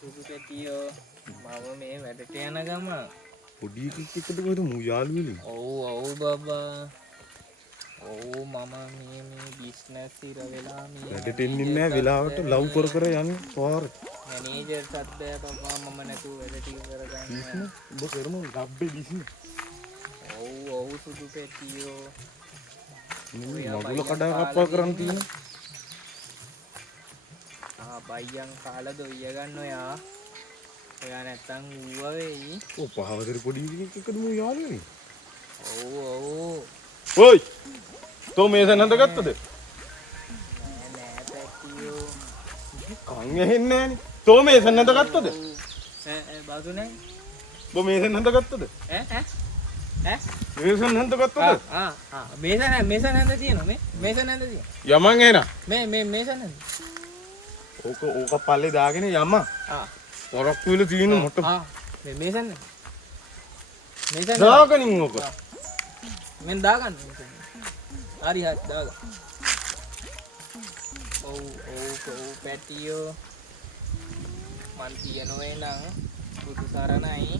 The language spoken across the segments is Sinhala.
සුදු පැටියෝ මම මේ වැඩට යන ගම පොඩි එකෙක් එක්කද කොහෙද මූ යාළු වෙලේ? ඔව් බබා ඔව් මම මේ බිස්නස් ඉර වෙලා මේ වැඩට එන්නේ නැහැ වෙලාවට ලව් කර කර යන්නේ පාර. මැනේජර් සද්දය බබා මම නැතුව වැඩ ටික කරගන්න. බිස්නස් ඔබ කරමු ගබ්බේ බිස්නස්. ඔව් සුදු පැටියෝ මගුල කඩා කප්පා කරන් තියෙන. බයියන් කාලා දොයිය ගන්න ඔයා නැත්තම් ඌව වෙයි. ඔව් පහවතර පොඩි එකෙක් එක්කද මූ යාළු වෙලේ? ඔව් ඔයි තෝ මේසෙන් හඳගත්තද? නෑ පැටියෝ කන් ඇහෙන්නේ නෑනේ. තෝ මේසෙන් හඳගත්තද? බාසු නෑ ඔබ මේසෙන් හඳගත්තද? මේසෙන් හඳගත්තද? මේසන් හැඳ තියෙනවා මේසන් හැඳ තියෙනවා. යමන් එනා. මේ මේසන් හැඳ. ඕක පල්ලේ දාගෙන යම. පොරක්කු වල තියෙන මොට. මේ මේසන් දාගනින් ඕක. මෙන් දාගන්න. හරි දාගන්න. ඔව් පැටියෝ මන් තියනෝ නම් බුදු සරණයි.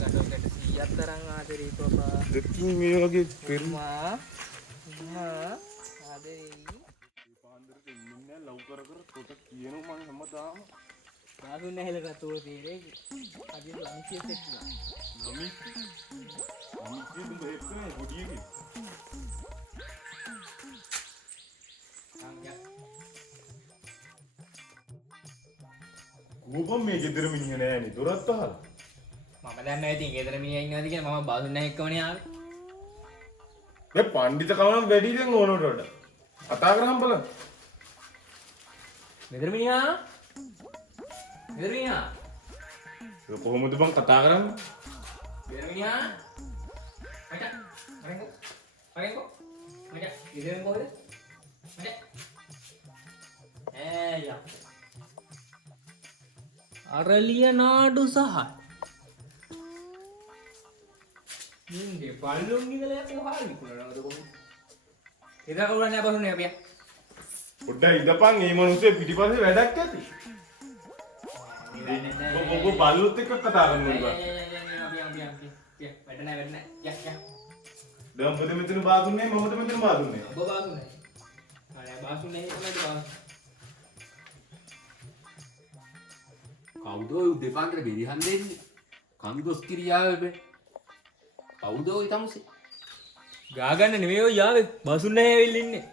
ගඩොල්කට 100ක් තරම් ආදරේ පපා. දෙකින් මේ වගේ පෙරුමා ආදරේ. පාන්දරට ඉන්නේ ලව් කර කර කොට කියනවා මම හැමදාම. බාසු නැහැල කතෝ තීරේ. අද ලංකිය සෙට් නා. නමි දුඹ එක්කනේ පොඩි එකේ. කොබම් මේ ගෙදර මිනිහ නෑනේ දොරත් අහලා. මම දන්නේ නැහැ ඉතින් ගෙදර මිනිහා ඉන්නවද කියලා. මම බාසු නැහැ එක්කමනේ ආවේ. මේ පඬිත කමනම් වැඩි දැන් ඕනට වඩා. කතා කරහම් බලන්න. ගෙදර මිනිහා ඒක කොහොමද බං කතා කරන්නේ? ගෙදර මිනිහා මචං අරෙන්කෝ මචං ගෙදරෙන් කොහෙද මචං යා අරලිය නාඩු සහ නින්ගේ පල්ලොන් ඉඳලා කොහාද විකුණනවද කොහොමද? ඉතින් කවුරුන් නැහැ බසුනේ අපියා. පොඩ්ඩක් ඉඳපන් මේ මිනිස්සේ පිටිපස්සේ වැඩක් ඇති. ඔබ බල්ලොත් එක්ක කතා කරනවා. වැඩ නැහැ. දැන් ඔබද මෙතන බාදුන්නේ මමද මෙතන බාදුන්නේ. ඔබ බාසුනේ. අනේ බාසුනේ කොහමද බාසු? කවුද ඔය දෙපාන්දර බෙරිහන් දෙන්නේ? කන්දොස් කිරියාවේ. කවුද ඔය තමුසේ? ගාගන්න නෙමෙයි ඔය යාවේ. බාසුන් නැහැ ඇවිල්ලා ඉන්නේ.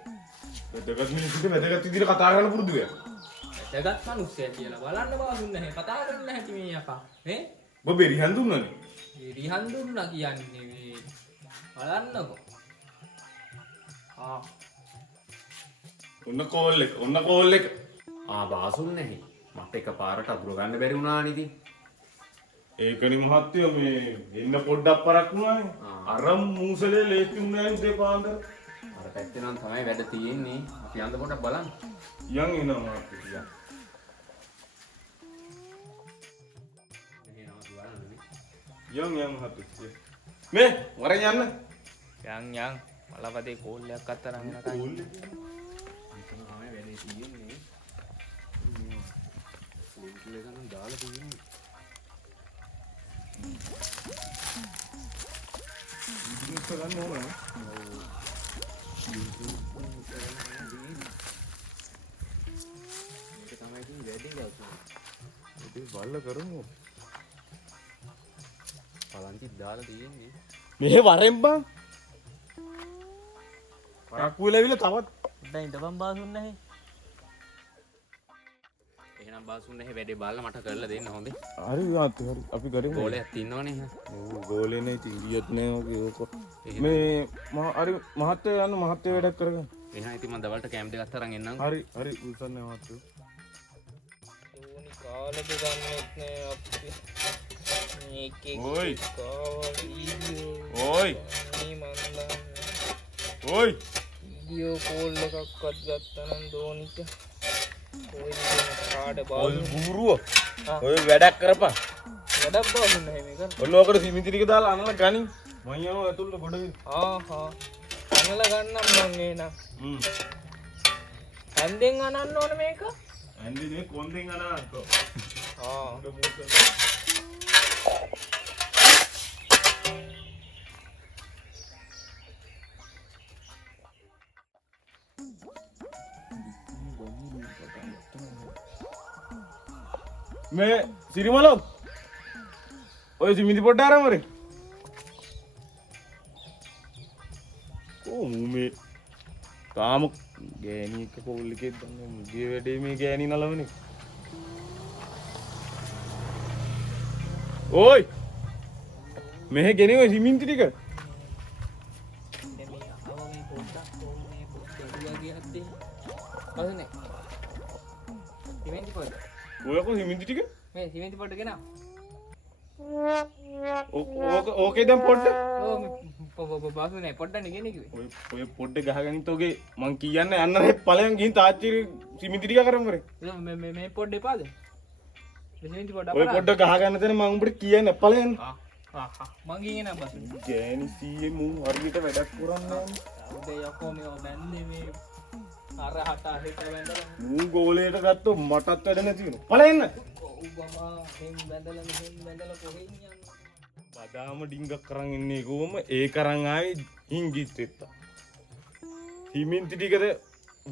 වැදගත් මිනිස්සුන්ට වැදගත් විදිහට කතා කරන්න පුරුදු වෙනවා. වැදගත් මිනිස්සයා කියලා බලන්න බාසුන් නැහැ. කතා කරන්න හැටි මේ යකා. නේ? ඔබ බෙරිහන් දුන්නනේ. බෙරිහන් දුන්නා කියන්නේ මේ බලන්නකෝ. ඔන්න කෝල් එක. බාසුන් නැහැ. මට එකපාරට අඳුර ගන්න බැරි වුණානේ ඉතින්. ඒකනි මහත්තයෝ මේ එන්න පොඩ්ඩක් පරක් වුණානේ. අර මූසලේ ලේස්ති වුණා නේ දෙපාන්දර. අර පැත්තේ නම් තමයි වැඩ තියෙන්නේ. අපි යන්න පොඩ්ඩක් බලන්න. යන් එනවා මහත්තයෝ. යන් මහත්තයෝ. මේ වරෙන් යන්න. යන් මලපතේ කෝල් එකක් අතරන් නටන. තමයි වැඩේ තියෙන්නේ. කෝල් එක නම් දාලා තියෙන්නේ. බිස්නස් කරන්න ඕන නේ. ඒක තමයි ඉතින් වැඩේ ගාතුනේ. ඒක බල්ල කරමු. පලංචි දාලා තියෙන්නේ. මෙහෙ වරෙන් බං. පරක්කු වෙලාවිල තවත් දැන් ඉඳපන් බාසුන් නැහැ. එහෙනම් බාසුන් නැහැ වැඩේ බලලා මට කරලා දෙන්න හොඳේ. හරි යාත් හරි අපි කරමු. ගෝලයක් තියෙනවනේ. ඔව් ගෝලේ නේ ඉතිරියත් නෑ වගේ ඕක. මේ හරි මහත්තයා යන්න මහත්තයා වැඩක් කරගන්න. එහෙනම් ඉතින් මම දවල්ට කැම්ප් දෙකක් අරන් එන්නම්. හරි උසන්නේ මහත්තයෝ. ඕනි කාලෙද ගන්නෙත් නෑ අපි. මේකේ ඔයි. වීඩියෝ ඔයි. මේ මන්දා ඔයි. වීඩියෝ කෝල් එකක්වත් ගත්තා නම් දෝනික. ඔය කාඩ ඔය බාසුන් බූරුව. ඔය වැඩක් කරපන්. වැඩක් බාසුන් නැහැ මේක. ඔන්න ඔකට සිමිති ටික දාලා අනලා ගනින්. මම යනවා ඇතුළට ගොඩ වෙන්න. අනලා ගන්නම් මං එනම්. හන්දෙන් අනන්න ඕන මේක. ඇන්දිනේ කොන්දෙන් අනාකෝ. මේ සිරිමලෝ ඔය සිමිති පොඩ්ඩ ආරමරේ ඕ මේ තාම ගෑණි එක කෝල් එකේ දන්නේ මුගේ වැඩේ මේ ගෑණි නලවනේ ඕයි මෙහෙ ගෙනේ ඔය සිමින්ති ටික ඔය කො සිමින්ති ටික මේ සිමෙන්ති පොඩ්ඩ ගෙනා. ඕකේ දැන් පොඩ්ඩ බාසුනේ පොඩ්ඩක් ගෙනේ කිව්වේ. ඔය පොඩ්ඩ ගහගනිත් ඔගේ මං කියන්නේ යන්න රේ ඵලයන් ගිහින් තාච්චි සිමින්ති ටික කරමු රේ මේ පොඩ්ඩ එපාද? මේ සිමෙන්ති පොඩ්ඩ ඔය පොඩ්ඩ ගහගන්න තැන මං උඹට කියන්නේ ඵලයන් මං ගියේ නෑ බාසුනේ. ගෑණි සීයේ මුන් හරියට වැඩක් කරන්නේ උදේ යකෝ මේ බැන්නේ මේ අර හට හිට බැඳලා මූ ගෝලයට ගත්තොත් මටත් වැඩ නැති වෙනවා ඵලයන් උගම හෙන් බැඳලා කොහෙන් යන්නේ? බදාම ඩිංගක් කරන් ඉන්නේ කොහොම ඒ කරන් ආවේ හිංගිත් වෙත්තා හිමින්ති ටිකද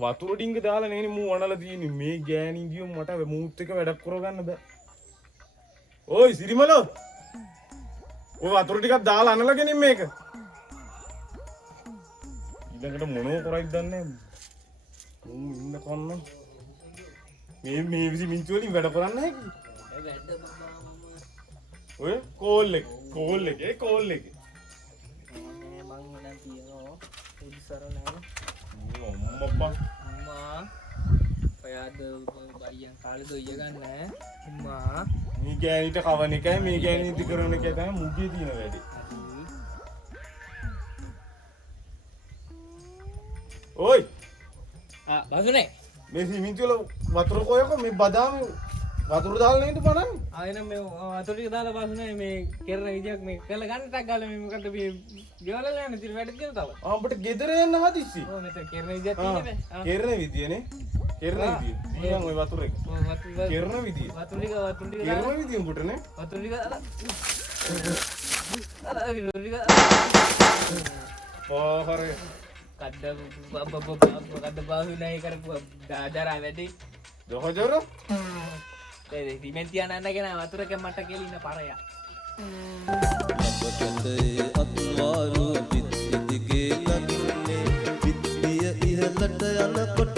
වතුර ඩිංග දාලා නේ මූ වනලා තියෙන්නේ මේ ගෑණි ගියොත් මට මූත් එක වැඩක් කරගන්න බෑ ඕයි සිරිමලෝ ඔය වතුර ටිකක් දාලා අනලා ගෙනින් මේක ඊළඟට මොනෝ කරයිද දන්නේ මූ ඉන්න කොන්න මේ සිමින්ති වලින් වැඩ කරන්න හැකි වැඩ බබා ඔය කෝල් එක නෑ මං නම් කියනවා ඉස්සර නෑ අම්මප්පා අම්මා ඔයාද බයියන් කාලේ දොයිය ගන්න අම්මා මේ ගෑනිට කවන එකයි මේ ගෑනි ඉදි කරන එකයි තමයි මුගේ තියෙන වැඩේ ඕයි බසුනේ මේ සිමින්ති වල වතුර කොයක මේ බදාම වතුර දාලා නේද බලන්න ආයෙන මේ වතුර ටික දාලා බසුනේ මේ කෙරන විදියක් මේ කරලා ගන්න ටක් ගාලා මේ මොකද මේ ගෙවල යන ඉතින් වැඩ තියෙන තව අපිට ගෙදර යන්න හදිස්සි ඔව් මෙතන කෙරන විදියක් තියෙන්නේ කෙරන විදියනේ කෙරන විදිය ඊයන් ওই වතුර එක කෙරන විදිය වතුර ටික කෙරන විදිය උඹටනේ වතුර ටික පහරේ කඩ බාහුනේ කරපු දාදරා වැඩි දොහජර ඒ සිමෙන්ති අනන්නගෙන වතුරක මට කෙලින්න පරයා අපකටේ අත්වාරු පිටිදිගේ නගින්නේ පිටිය ඉහළට යනකොට